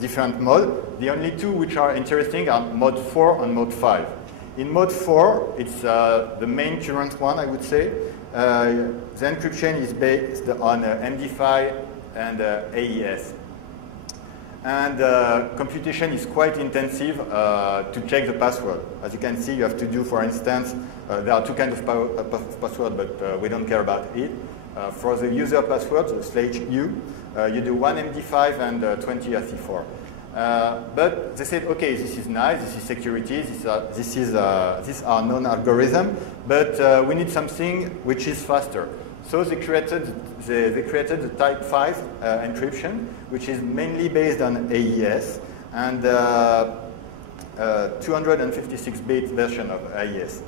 different modes. The only two which are interesting are mode 4 and mode 5. In mode 4, it's the main current one, I would say. The encryption is based on MD5 and AES. And computation is quite intensive to check the password. As you can see, you have to do, for instance, there are two kinds of password, but we don't care about it. For the user password, /u, you do 1 MD5 and 20 RC4. But they said, okay, this is nice, this is security, these are known algorithms, but we need something which is faster. So they created the type 5 encryption, which is mainly based on AES and 256-bit version of AES.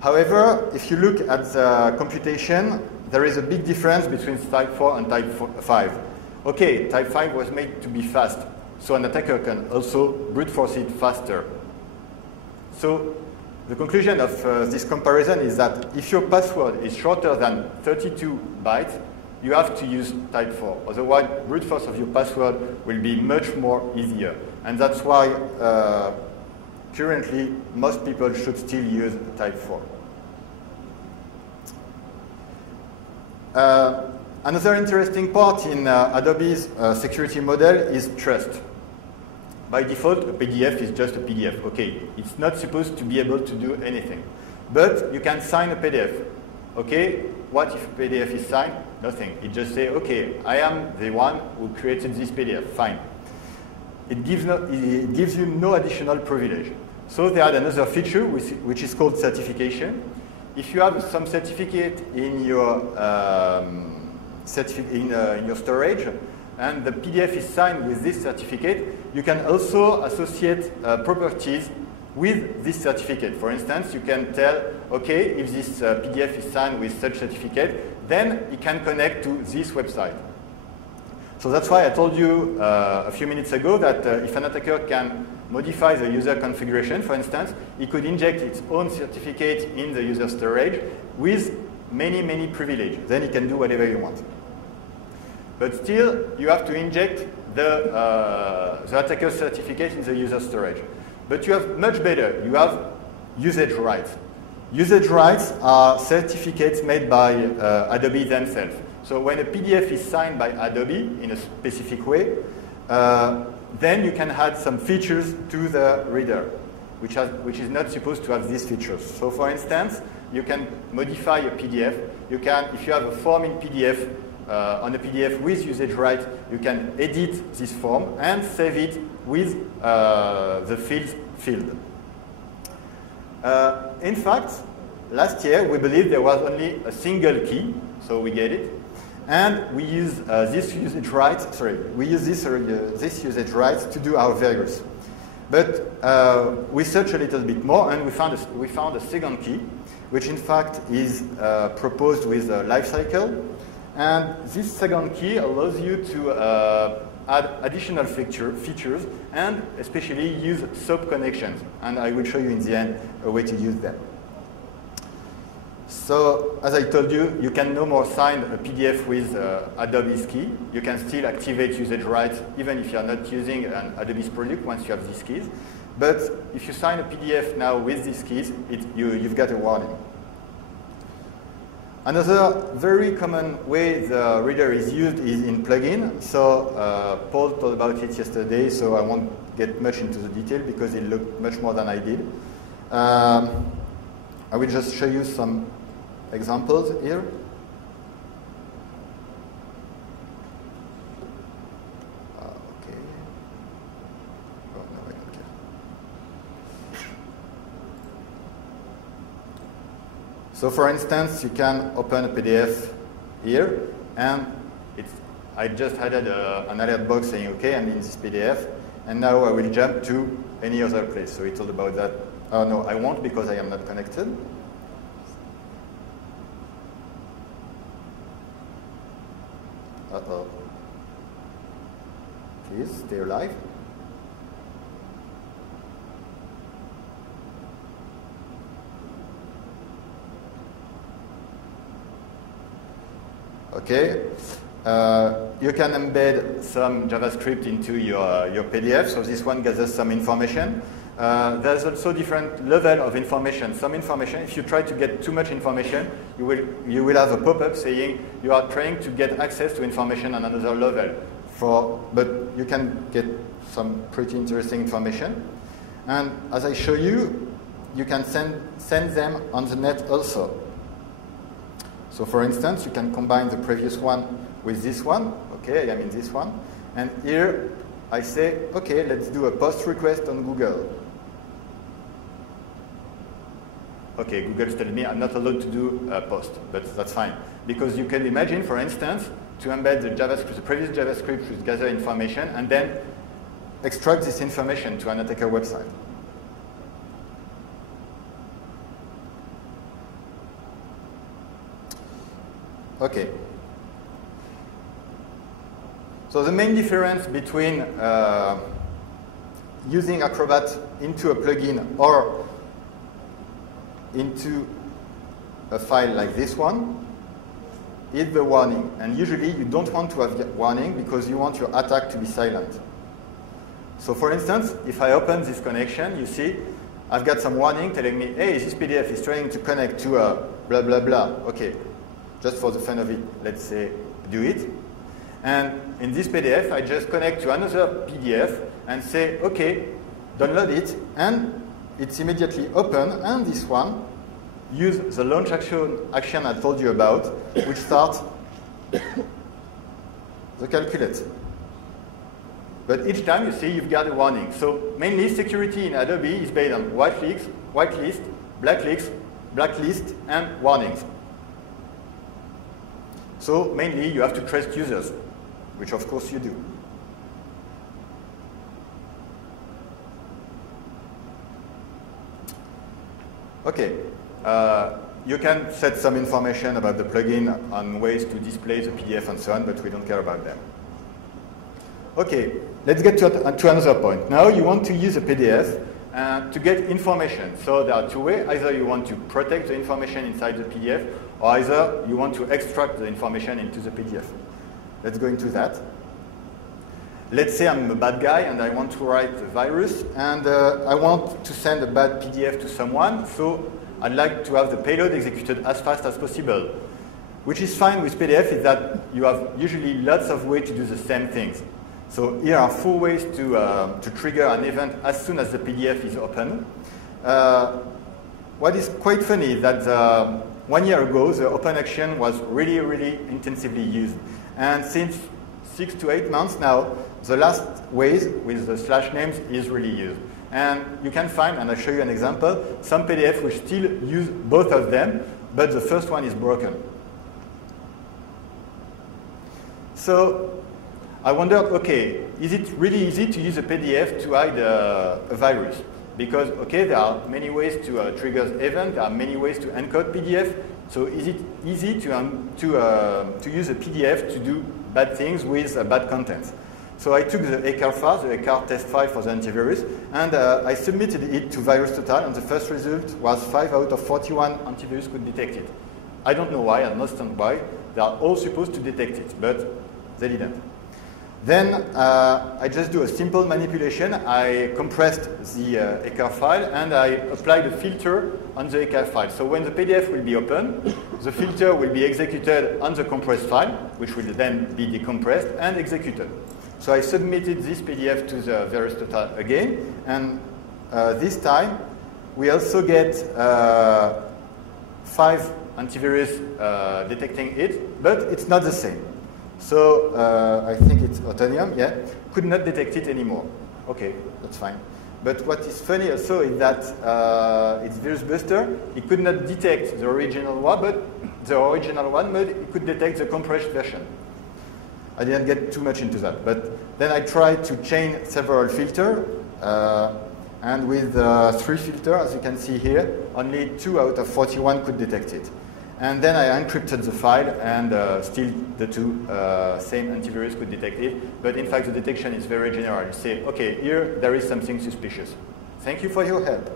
However, if you look at the computation, there is a big difference between type 4 and type 5. Okay, type 5 was made to be fast, so an attacker can also brute force it faster. So the conclusion of this comparison is that if your password is shorter than 32 bytes, you have to use type 4. Otherwise, brute force of your password will be much more easier. And that's why currently most people should still use type 4. Another interesting part in Adobe's security model is trust. By default, a PDF is just a PDF. Okay, it's not supposed to be able to do anything. But you can sign a PDF. Okay, what if a PDF is signed? Nothing. It just says, okay, I am the one who created this PDF. Fine. It gives you no additional privilege. So they had another feature which is called certification. If you have some certificate in your storage, and the PDF is signed with this certificate, you can also associate properties with this certificate. For instance, you can tell, okay, if this PDF is signed with such certificate, then it can connect to this website. So that's why I told you a few minutes ago that if an attacker can modify the user configuration, for instance, he could inject its own certificate in the user storage with many, many privileges. Then he can do whatever you want. But still, you have to inject the attacker's certificate in the user storage. But you have much better. You have usage rights. Usage rights are certificates made by Adobe themselves. So when a PDF is signed by Adobe in a specific way, then you can add some features to the reader, which is not supposed to have these features. So for instance, you can modify a PDF. You can, if you have a form in PDF, on a PDF with usage right, you can edit this form and save it with the fields field. In fact, last year we believed there was only a single key, so we get it, and we use this usage right. Sorry, we use this usage right to do our values. But we searched a little bit more, and we found a second key, which in fact is proposed with a lifecycle. And this second key allows you to add additional features and especially use SOAP connections. And I will show you in the end a way to use them. So, as I told you, you can no more sign a PDF with Adobe's key. You can still activate usage rights even if you are not using an Adobe's product once you have these keys. But if you sign a PDF now with these keys, you've got a warning. Another very common way the reader is used is in plugin. So Paul told about it yesterday, so I won't get much into the detail because it looked much more than I did. I will just show you some examples here. Okay. Oh, no, I don't care. So for instance, you can open a PDF here, and I just added an alert box saying, okay, I'm in this PDF, and now I will jump to any other place. So it's all about that. Oh no, I won't because I am not connected. Uh-oh. Please stay alive. Okay. You can embed some JavaScript into your PDF, so this one gathers some information. There's also different level of information. Some information, if you try to get too much information, you will have a pop-up saying you are trying to get access to information on another level. But you can get some pretty interesting information. And as I show you, you can send them on the net also. So for instance, you can combine the previous one with this one. Okay, I am in this one. And here I say, okay, let's do a post request on Google. Okay, Google's telling me I'm not allowed to do a post, but that's fine. Because you can imagine, for instance, to embed the previous JavaScript with gather information and then extract this information to an attacker website. Okay. So the main difference between using Acrobat into a plugin or into a file like this one is the warning. And usually you don't want to have warning because you want your attack to be silent. So for instance, if I open this connection, you see I've got some warning telling me, hey, this PDF is trying to connect to a blah, blah, blah. Okay, just for the fun of it, let's say do it. And in this PDF, I just connect to another PDF and say, okay, download it, and it's immediately open, and this one use the launch action I told you about, which starts the calculate. But each time you see you've got a warning. So mainly security in Adobe is based on whitelist, blacklist, and warnings. So mainly you have to trust users, which of course you do. Okay, you can set some information about the plugin on ways to display the PDF and so on, but we don't care about that. Okay, let's get to another point. Now you want to use a PDF to get information. So there are two ways. Either you want to protect the information inside the PDF, or either you want to extract the information into the PDF. Let's go into that. Let's say I'm a bad guy and I want to write a virus, and I want to send a bad PDF to someone, so I'd like to have the payload executed as fast as possible. Which is fine with PDF is that you have usually lots of ways to do the same things. So here are 4 ways to trigger an event as soon as the PDF is open. What is quite funny is that 1 year ago, the open action was really, really intensively used. And since 6 to 8 months now, the last ways with the slash names is really used. And you can find, and I'll show you an example, some PDF which still use both of them, but the first one is broken. So I wondered, okay, is it really easy to use a PDF to hide a virus? Because, okay, there are many ways to trigger the event, there are many ways to encode PDF, so is it easy to use a PDF to do bad things with bad content? So I took the ECAR file, the ECAR test file for the antivirus, and I submitted it to VirusTotal, and the first result was 5 out of 41 antivirus could detect it. I don't know why, I understand why. They are all supposed to detect it, but they didn't. Then I just do a simple manipulation. I compressed the ECAR file, and I applied a filter on the ECAR file. So when the PDF will be open, the filter will be executed on the compressed file, which will then be decompressed and executed. So I submitted this PDF to the VirusTotal again, and this time we also get 5 antivirus detecting it, but it's not the same. So I think it's Autonium, yeah, could not detect it anymore. Okay, that's fine. But what is funny also is that it's VirusBuster. It could not detect the original one, but it could detect the compressed version. I didn't get too much into that, but then I tried to chain several filters, and with 3 filters, as you can see here, only 2 out of 41 could detect it. And then I encrypted the file, and still the 2 same antivirus could detect it. But in fact, the detection is very general. You say, okay, here there is something suspicious. Thank you for your help.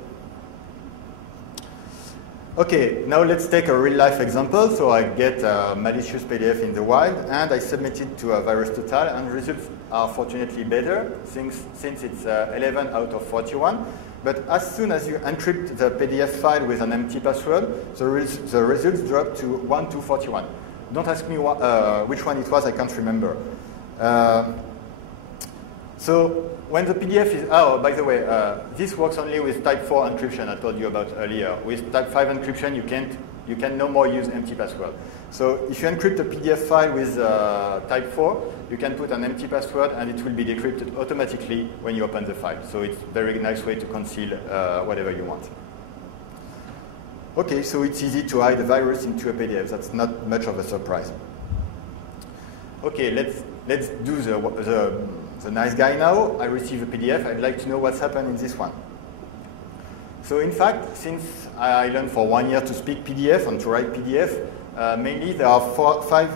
Okay, now let's take a real-life example. So I get a malicious PDF in the wild, and I submit it to a VirusTotal, and results are fortunately better, since it's 11 out of 41. But as soon as you encrypt the PDF file with an empty password, the results drop to 1 to 41. Don't ask me which one it was, I can't remember. So when the PDF is, oh, by the way, this works only with type 4 encryption I told you about earlier. With type 5 encryption, you can no more use empty password. So if you encrypt a PDF file with type 4, you can put an empty password and it will be decrypted automatically when you open the file. So it's a very nice way to conceal whatever you want. Okay, so it's easy to hide a virus into a PDF. That's not much of a surprise. Okay, let's do the nice guy now. I receive a PDF. I'd like to know what's happened in this one. So in fact, since I learned for 1 year to speak PDF and to write PDF, mainly there are five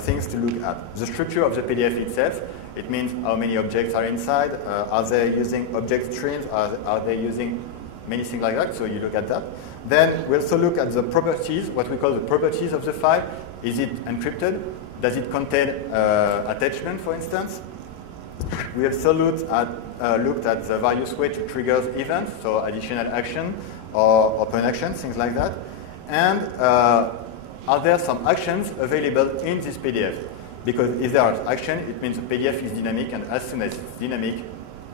things to look at. The structure of the PDF itself. It means how many objects are inside. Are they using object streams? Are they using many things like that? So you look at that. Then we also look at the properties, what we call the properties of the file. Is it encrypted? Does it contain attachment, for instance? We also looked at the various ways to trigger events, so additional action or open action, things like that. And are there some actions available in this PDF? Because if there are action, it means the PDF is dynamic, and as soon as it's dynamic,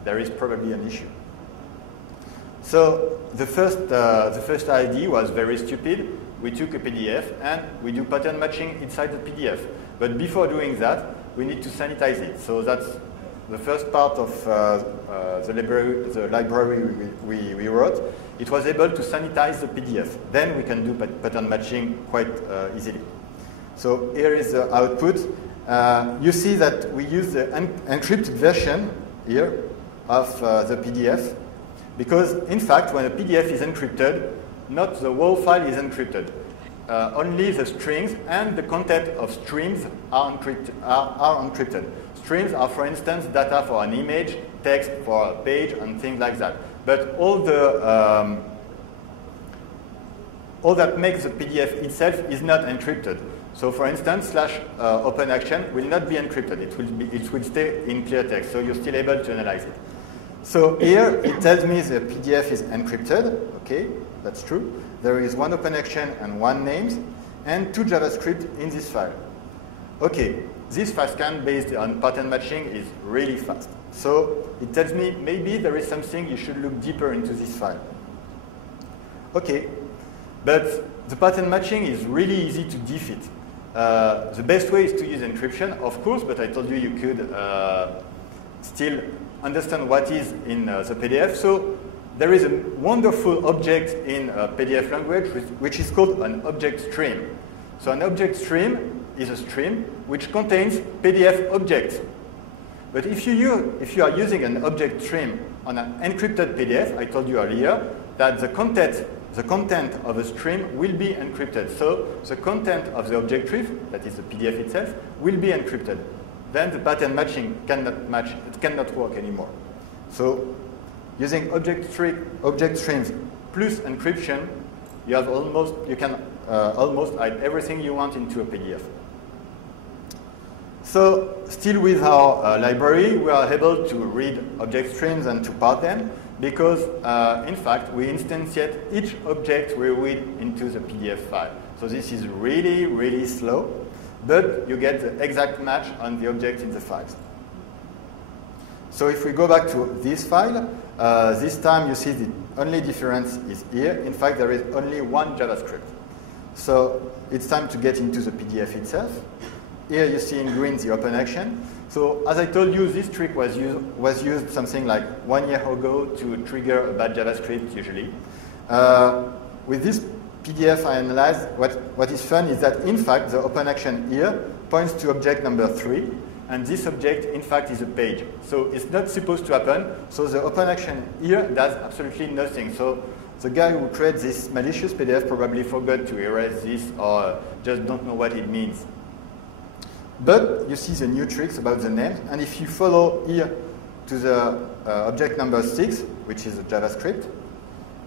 there is probably an issue. So the first idea was very stupid. We took a PDF and we do pattern matching inside the PDF. But before doing that, we need to sanitize it. So that's the first part of the library we wrote. It was able to sanitize the PDF. Then we can do pattern matching quite easily. So here is the output. You see that we use the encrypted version here of the PDF. Because, in fact, when a PDF is encrypted, not the whole file is encrypted. Only the strings and the content of streams are encrypted. Streams are, for instance, data for an image, text for a page, and things like that. But all that makes the PDF itself is not encrypted. So, for instance, /open action will not be encrypted. It will stay in clear text, so you're still able to analyze it. So here it tells me the PDF is encrypted. Okay, that's true. There is one open action and one names, and 2 JavaScript in this file. Okay, this fast scan based on pattern matching is really fast. So it tells me maybe there is something you should look deeper into this file. Okay, but the pattern matching is really easy to defeat. The best way is to use encryption, of course, but I told you you could still understand what is in the PDF. So there is a wonderful object in PDF language which is called an object stream. So an object stream is a stream which contains PDF objects. But if you are using an object stream on an encrypted PDF, I told you earlier that the content of a stream will be encrypted. So the content of the object stream, that is the PDF itself, will be encrypted. Then the pattern matching cannot match, it cannot work anymore. So using object streams plus encryption, you can almost hide everything you want into a PDF. So still with our library, we are able to read object streams and to part them because, in fact, we instantiate each object we read into the PDF file. So this is really, really slow. But you get the exact match on the object in the files. So if we go back to this file, this time you see the only difference is here. In fact, there is only one JavaScript. So it's time to get into the PDF itself. Here you see in green the open action. So as I told you, this trick was used something like 1 year ago to trigger a bad JavaScript usually. With this PDF I analyzed, what is fun is that in fact the open action here points to object number 3, and this object in fact is a page. So it's not supposed to happen, so the open action here does absolutely nothing. So the guy who created this malicious PDF probably forgot to erase this or just don't know what it means. But you see the new tricks about the names, and if you follow here to the object number 6, which is a JavaScript,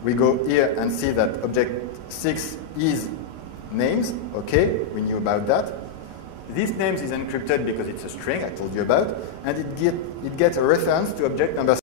we go here and see that object 6 is names. Okay, we knew about that. This names is encrypted because it's a string I told you about, and it gets a reference to object number